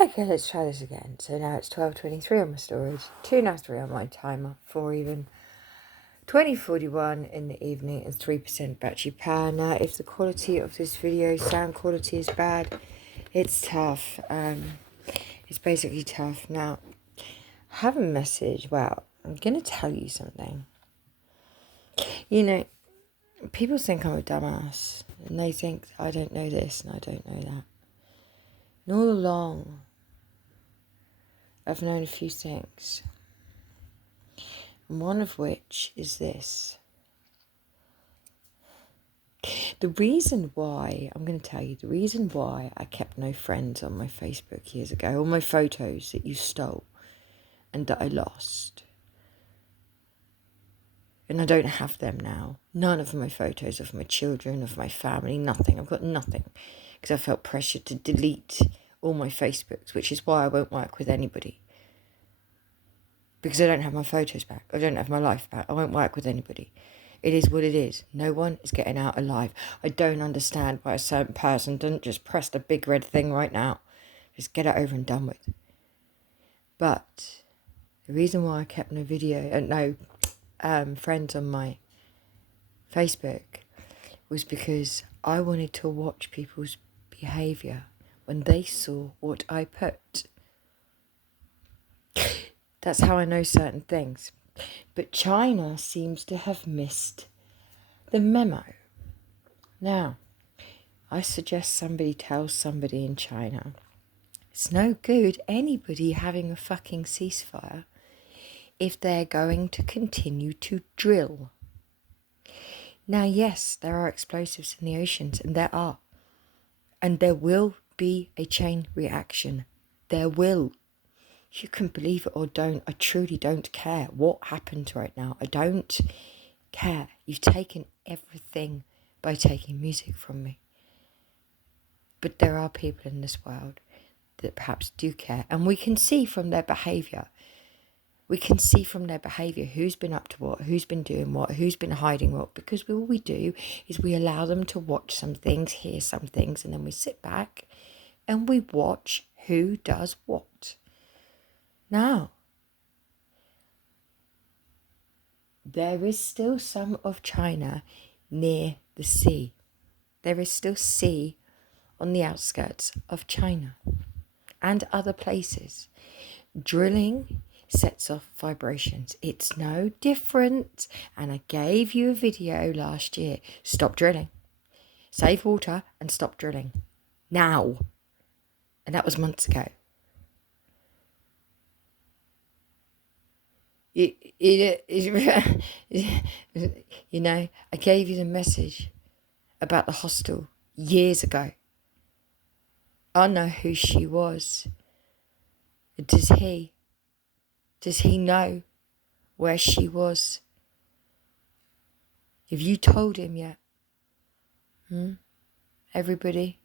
Okay, let's try this again. So now it's 12:23 on my storage, 2:03 on my timer, 4 even. 20:41 in the evening and 3% battery power. Now, if the quality of this video, sound quality, is bad, it's tough. It's basically tough. Now, I have a message. Well, I'm going to tell you something. You know, people think I'm a dumbass, and they think I don't know this and I don't know that. And all along, I've known a few things. And one of which is this. The reason why, I'm going to tell you, the reason why I kept no friends on my Facebook years ago, all my photos that you stole and that I lost. And I don't have them now. None of my photos of my children, of my family, nothing. I've got nothing. Because I felt pressured to delete all my Facebooks, which is why I won't work with anybody. Because I don't have my photos back. I don't have my life back. I won't work with anybody. It is what it is. No one is getting out alive. I don't understand why a certain person doesn't just press the big red thing right now. Just get it over and done with. But the reason why I kept no friends on my Facebook was because I wanted to watch people's behaviour when they saw what I put. That's how I know certain things. But China seems to have missed the memo. Now, I suggest somebody tells somebody in China, it's no good anybody having a fucking ceasefire if they're going to continue to drill. Now, yes, there are explosives in the oceans, and there are. And there will be a chain reaction. There will. You can believe it or don't. I truly don't care what happened right now. I don't care. You've taken everything by taking music from me. But there are people in this world that perhaps do care. And we can see from their behaviour. We can see from their behaviour who's been up to what, who's been doing what, who's been hiding what. Because all we do is we allow them to watch some things, hear some things, and then we sit back and we watch who does what. Now, there is still some of China near the sea. There is still sea on the outskirts of China and other places. Drilling sets off vibrations. It's no different. And I gave you a video last year. Stop drilling. Save water and stop drilling. Now. And that was months ago. You know, I gave you the message about the hostel years ago. I know who she was. Does he know where she was? Have you told him yet? Everybody?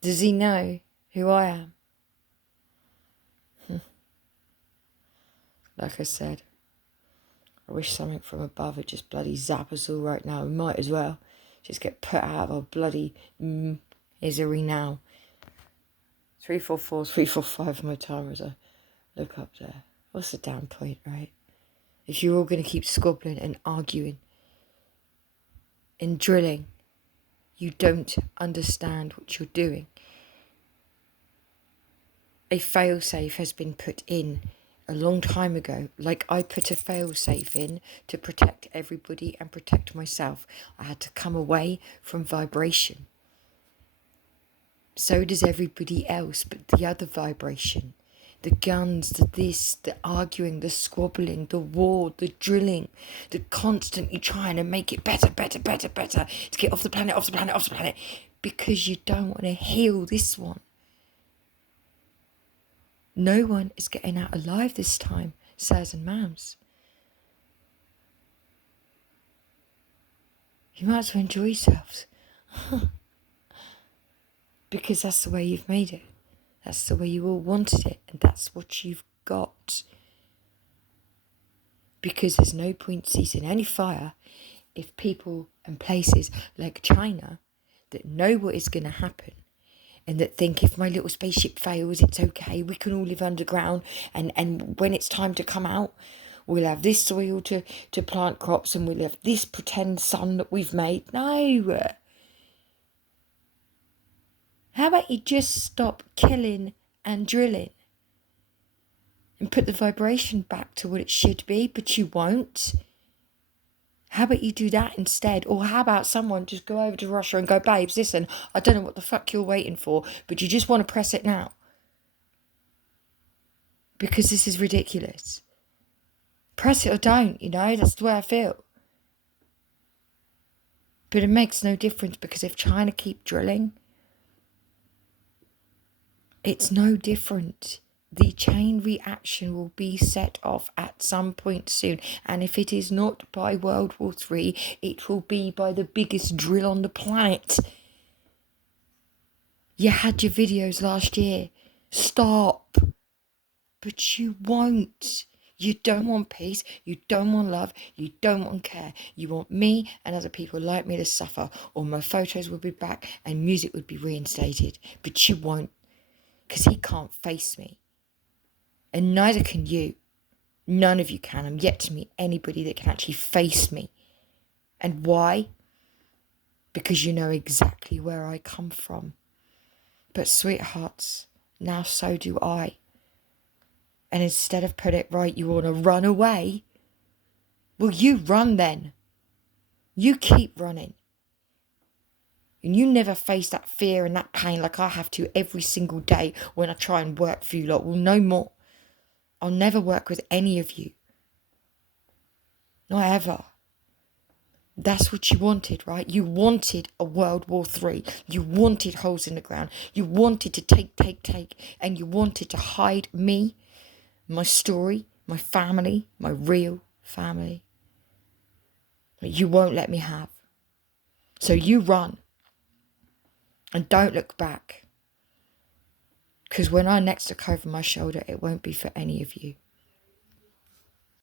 Does he know who I am? Like I said, I wish something from above would just bloody zap us all right now. We might as well just get put out of our bloody misery now. 344, 345 my timer as I look up there. What's the damn point, right? If you're all going to keep squabbling and arguing and drilling, you don't understand what you're doing. A failsafe has been put in a long time ago, like I put a failsafe in to protect everybody and protect myself. I had to come away from vibration. So does everybody else, but the other vibration. The guns, the this, the arguing, the squabbling, the war, the drilling, the constantly trying to make it better, to get off the planet, because you don't want to heal this one. No one is getting out alive this time, sirs and ma'ams. You might as well enjoy yourselves. Because that's the way you've made it. That's the way you all wanted it. And that's what you've got. Because there's no point ceasing any fire if people and places like China that know what is going to happen and that think if my little spaceship fails, it's okay. We can all live underground, and when it's time to come out, we'll have this soil to plant crops, and we'll have this pretend sun that we've made. No. How about you just stop killing and drilling and put the vibration back to what it should be? But you won't. How about you do that instead? Or how about someone just go over to Russia and go, babes, listen, I don't know what the fuck you're waiting for, but you just want to press it now. Because this is ridiculous. Press it or don't, that's the way I feel. But it makes no difference, because if China keep drilling, it's no different. The chain reaction will be set off at some point soon. And if it is not by World War III, it will be by the biggest drill on the planet. You had your videos last year. Stop. But you won't. You don't want peace. You don't want love. You don't want care. You want me and other people like me to suffer, or my photos will be back and music would be reinstated. But you won't, because he can't face me. And neither can you. None of you can. I'm yet to meet anybody that can actually face me. And why? Because you know exactly where I come from. But sweethearts, now so do I. And instead of put it right, you want to run away. Well, you run then. You keep running. And you never face that fear and that pain like I have to every single day when I try and work for you lot. Well, no more. I'll never work with any of you. Not ever. That's what you wanted, right? You wanted a World War III. You wanted holes in the ground. You wanted to take. And you wanted to hide me, my story, my family, my real family. That you won't let me have. So you run. And don't look back. Because when I next look over my shoulder, it won't be for any of you.